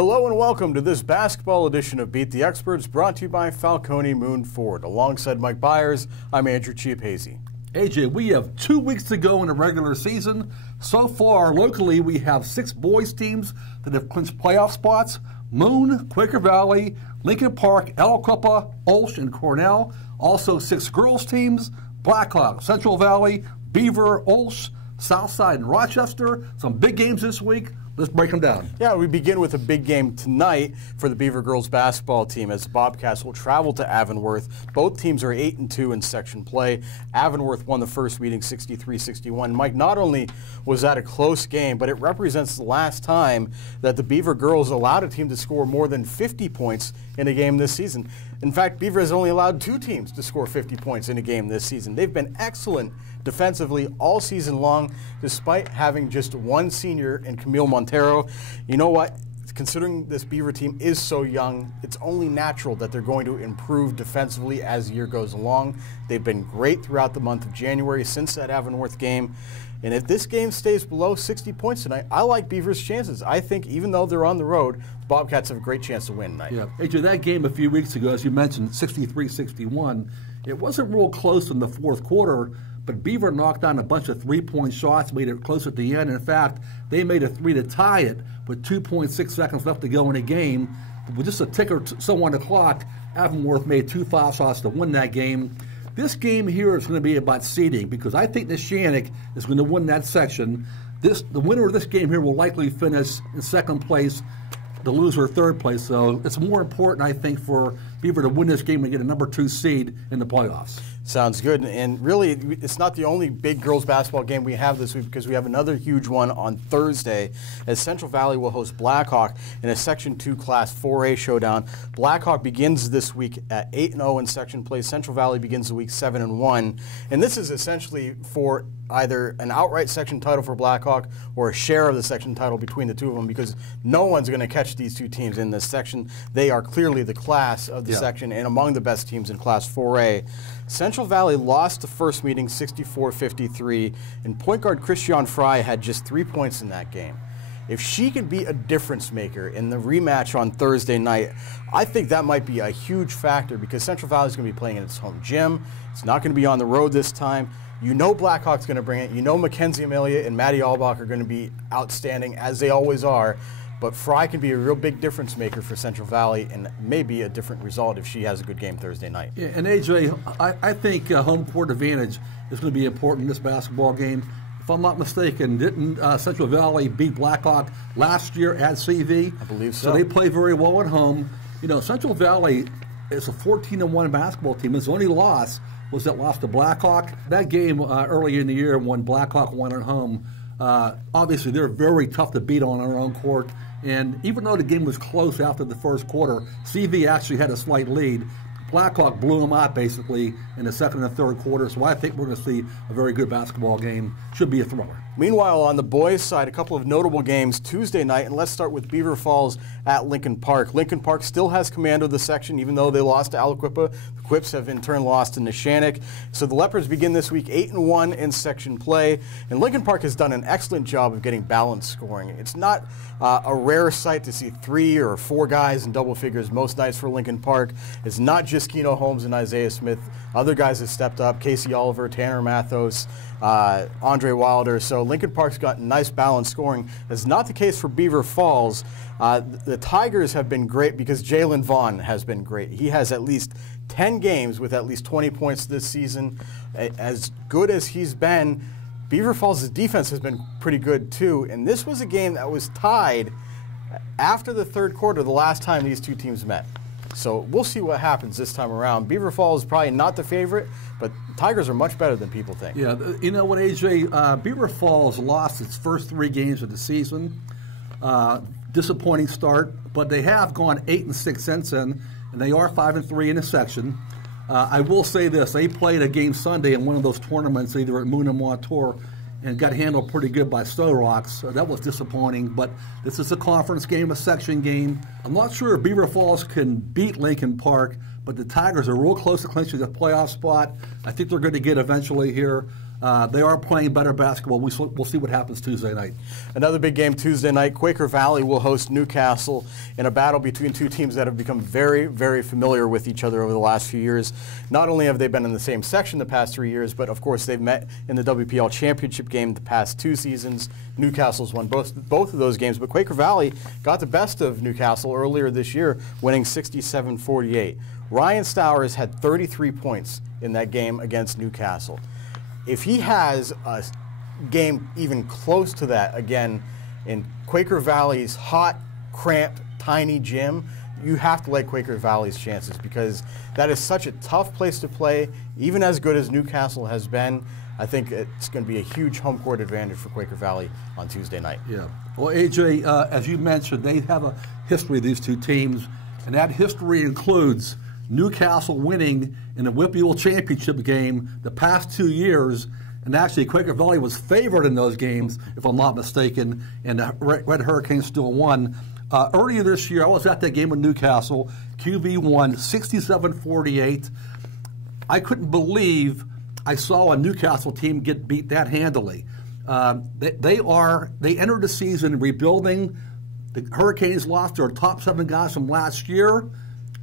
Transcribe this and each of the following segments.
Hello and welcome to this basketball edition of Beat the Experts, brought to you by Falcone Moon Ford. Alongside Mike Bires, I'm Andrew Chiappazzi. AJ, we have 2 weeks to go in the regular season. So far, locally, we have 6 boys teams that have clinched playoff spots. Moon, Quaker Valley, Lincoln Park, Aliquippa, Olsh, and Cornell. Also 6 girls teams, Blackhawk, Central Valley, Beaver, Olsh, Southside, and Rochester. Some big games this week. Let's break them down. Yeah, we begin with a big game tonight for the Beaver girls basketball team as the Bobcats will travel to Avonworth. Both teams are 8-2 in section play. Avonworth won the first meeting 63-61. Mike, not only was that a close game, but it represents the last time that the Beaver girls allowed a team to score more than 50 points in a game this season. In fact, Beaver has only allowed 2 teams to score 50 points in a game this season. They've been excellent defensively all season long, despite having just one senior in Camille Montero. You know what? Considering this Beaver team is so young, it's only natural that they're going to improve defensively as the year goes along. They've been great throughout the month of January since that Avonworth game. And if this game stays below 60 points tonight, I like Beaver's chances. I think even though they're on the road, the Bobcats have a great chance to win tonight. Yeah, AJ, that game a few weeks ago, as you mentioned, 63-61, it wasn't real close in the fourth quarter, but Beaver knocked down a bunch of three-point shots, made it close at the end. In fact, they made a 3 to tie it with 2.6 seconds left to go in the game. With just a tick or so on the clock, Avonworth made 2 foul shots to win that game. This game here is going to be about seeding because I think Neshannock is going to win that section. The winner of this game here will likely finish in second place, the loser third place. So it's more important, I think, for Beaver to win this game and get a number 2 seed in the playoffs. Sounds good. And really, it's not the only big girls basketball game we have this week because we have another huge one on Thursday as Central Valley will host Blackhawk in a Section 2 Class 4A showdown. Blackhawk begins this week at 8-0 in section play. Central Valley begins the week 7-1. And this is essentially for either an outright section title for Blackhawk or a share of the section title between the two of them because no one's going to catch these two teams in this section. They are clearly the class of the section and among the best teams in Class 4A. Central Valley lost the first meeting 64-53, and point guard Christian Fry had just 3 points in that game. If she can be a difference maker in the rematch on Thursday night, I think that might be a huge factor because Central Valley is going to be playing in its home gym. It's not going to be on the road this time. You know Blackhawk's going to bring it. You know Mackenzie Amelia and Maddie Albach are going to be outstanding, as they always are. But Fry can be a real big difference maker for Central Valley and maybe a different result if she has a good game Thursday night. Yeah, and AJ, I think home court advantage is going to be important in this basketball game. If I'm not mistaken, didn't Central Valley beat Blackhawk last year at CV? I believe so. So they play very well at home. You know, Central Valley is a 14-1 basketball team. Its only loss was that loss to Blackhawk. That game early in the year when Blackhawk won at home, obviously they're very tough to beat on their own court. And even though the game was close after the first quarter, CV actually had a slight lead. Blackhawk blew them out basically in the second and third quarter, so I think we're going to see a very good basketball game. Should be a thriller. Meanwhile, on the boys' side, a couple of notable games Tuesday night, and let's start with Beaver Falls at Lincoln Park. Lincoln Park still has command of the section, even though they lost to Aliquippa. The Quips have in turn lost to Neshannock. So the Leopards begin this week 8-1 in section play, and Lincoln Park has done an excellent job of getting balanced scoring. It's not a rare sight to see 3 or 4 guys in double figures most nights for Lincoln Park. It's not just Keno Holmes and Isaiah Smith. Other guys have stepped up, Casey Oliver, Tanner Mathos, Andre Wilder. So Lincoln Park's got nice balanced scoring. That's not the case for Beaver Falls. The Tigers have been great because Jalen Vaughn has been great. He has at least 10 games with at least 20 points this season. As good as he's been, Beaver Falls' defense has been pretty good too. And this was a game that was tied after the third quarter the last time these two teams met. So we'll see what happens this time around. Beaver Falls is probably not the favorite, but the Tigers are much better than people think. Yeah, you know what, AJ? Beaver Falls lost its first 3 games of the season. Disappointing start, but they have gone 8-6 since then, and they are 5-3 in the section. I will say this: they played a game Sunday in one of those tournaments, either at Moon or Montour, and got handled pretty good by Stowe Rocks. So that was disappointing, but this is a conference game, a section game. I'm not sure if Beaver Falls can beat Lincoln Park, but the Tigers are real close to clinching the playoff spot. I think they're going to get eventually here. They are playing better basketball. We'll see what happens Tuesday night. Another big game Tuesday night. Quaker Valley will host Newcastle in a battle between two teams that have become very, very familiar with each other over the last few years. Not only have they been in the same section the past 3 years, but of course they've met in the WPL championship game the past 2 seasons. Newcastle's won both of those games, but Quaker Valley got the best of Newcastle earlier this year, winning 67-48. Ryan Stowers had 33 points in that game against Newcastle. If he has a game even close to that again in Quaker Valley's hot, cramped, tiny gym, you have to like Quaker Valley's chances, because that is such a tough place to play. Even as good as Newcastle has been, I think it's going to be a huge home court advantage for Quaker Valley on Tuesday night. Yeah. Well, AJ, as you mentioned, they have a history of these two teams, and that history includes Newcastle winning in the WPL championship game the past 2 years, and actually Quaker Valley was favored in those games, if I'm not mistaken, and the Red Hurricanes still won. Earlier this year, I was at that game with Newcastle. QV won 67-48. I couldn't believe I saw a Newcastle team get beat that handily. They entered the season rebuilding. The Hurricanes lost their top 7 guys from last year.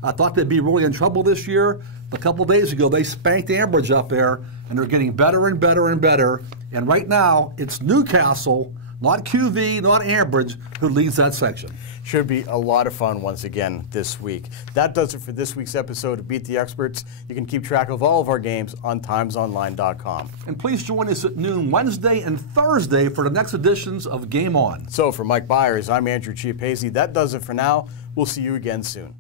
I thought they'd be really in trouble this year. A couple of days ago, they spanked Ambridge up there, and they're getting better and better and better. And right now, it's Newcastle, not QV, not Ambridge, who leads that section. Should be a lot of fun once again this week. That does it for this week's episode of Beat the Experts. You can keep track of all of our games on timesonline.com. And please join us at noon Wednesday and Thursday for the next editions of Game On. So for Mike Bires, I'm Andrew Chiappazzi. That does it for now. We'll see you again soon.